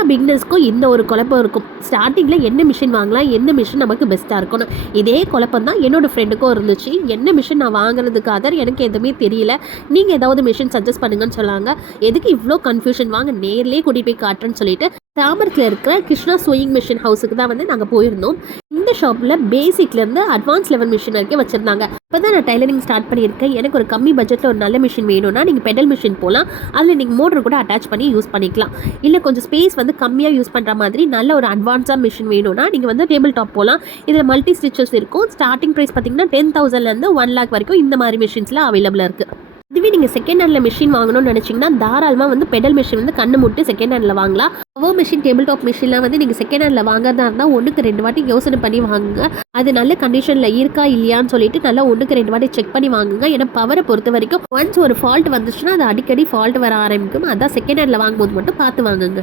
எல்லா பிகினர்ஸ்க்கும் இந்த ஒரு குழப்பம் இருக்கும். ஸ்டார்டிங்கில் என்ன மிஷின் வாங்கலாம், எந்த மிஷின் நமக்கு பெஸ்ட்டாக இருக்கணும். இதே குழப்பம் தான் என்னோடய ஃப்ரெண்டுக்கும் இருந்துச்சு. என்ன மிஷின் நான் வாங்குறதுக்காக எனக்கு எதுவுமே தெரியல, நீங்கள் ஏதாவது மிஷின் சஜஸ்ட் பண்ணுங்கன்னு சொன்னாங்க. எதுக்கு இவ்வளோ கன்ஃபியூஷன், வாங்க நேர்லேயே கூட்டிகிட்டு போய் காட்டுறேன்னு சொல்லிட்டு தாமரத்தில் இருக்கிற கிருஷ்ணா சூயிங் மிஷின் ஹவுஸுக்கு தான் வந்து நாங்கள் போயிருந்தோம். இந்த ஷாப்பில் பேசிக்லேருந்து அட்வான்ஸ் லெவல் மிஷின் வரைக்கும் வச்சுருந்தாங்க. இப்போ தான் நான் டைலரிங் ஸ்டார்ட் பண்ணியிருக்கேன். எனக்கு ஒரு கம்மி பட்ஜெட்டில் ஒரு நல்ல மிஷின் வேணும்னா நீங்கள் பெடல் மிஷின் போகலாம். அதில் நீங்கள் மோட்டர் கூட அட்டாச் பண்ணி யூஸ் பண்ணிக்கலாம். இல்லை கொஞ்சம் ஸ்பேஸ் வந்து கம்மியாக யூஸ் பண்ணுற மாதிரி நல்ல ஒரு அட்வான்ஸாக மிஷின் வேணும்னா நீங்கள் வந்து டேபிள் டாப் போகலாம். இதில் மல்டி ஸ்டிச்சஸ் இருக்கும். ஸ்டார்டிங் ப்ரைஸ் பார்த்தீங்கன்னா 10,000லேருந்து 1 lakh வரைக்கும் இந்த மாதிரி மிஷின்ஸ்லாம் அவைலபிளாக இருக்குது. இதுவே நீங்கள் செகண்ட் ஹேண்டில் மிஷின் வாங்கணும்னு நினச்சிங்கன்னா தாராளமாக வந்து பெடல் மிஷின் வந்து கண்ணு முட்டு செகண்ட் ஹேண்டில் வாங்கலாம். பவர் மிஷின், டேபிள் டாப் மிஷின்லாம் வந்து நீங்கள் செகண்ட் ஹேண்டில் வாங்குறதா இருந்தால் 1க்கு 2 வாட்டி யோசனை பண்ணி வாங்குங்க. அது நல்ல கண்டிஷனில் இருக்கா இல்லையான்னு சொல்லிட்டு நல்லா 1க்கு 2 வாட்டி செக் பண்ணி வாங்குங்க. ஏன்னா பவரை பொறுத்த வரைக்கும் ஒன்ஸ் ஒரு ஃபால்ட் வந்துச்சுன்னா அது அடிக்கடி ஃபால்ட் வர ஆரம்பிக்கும். அதான் செகண்ட் ஹேண்டில் வாங்கும்போது மட்டும் பார்த்து வாங்குங்க.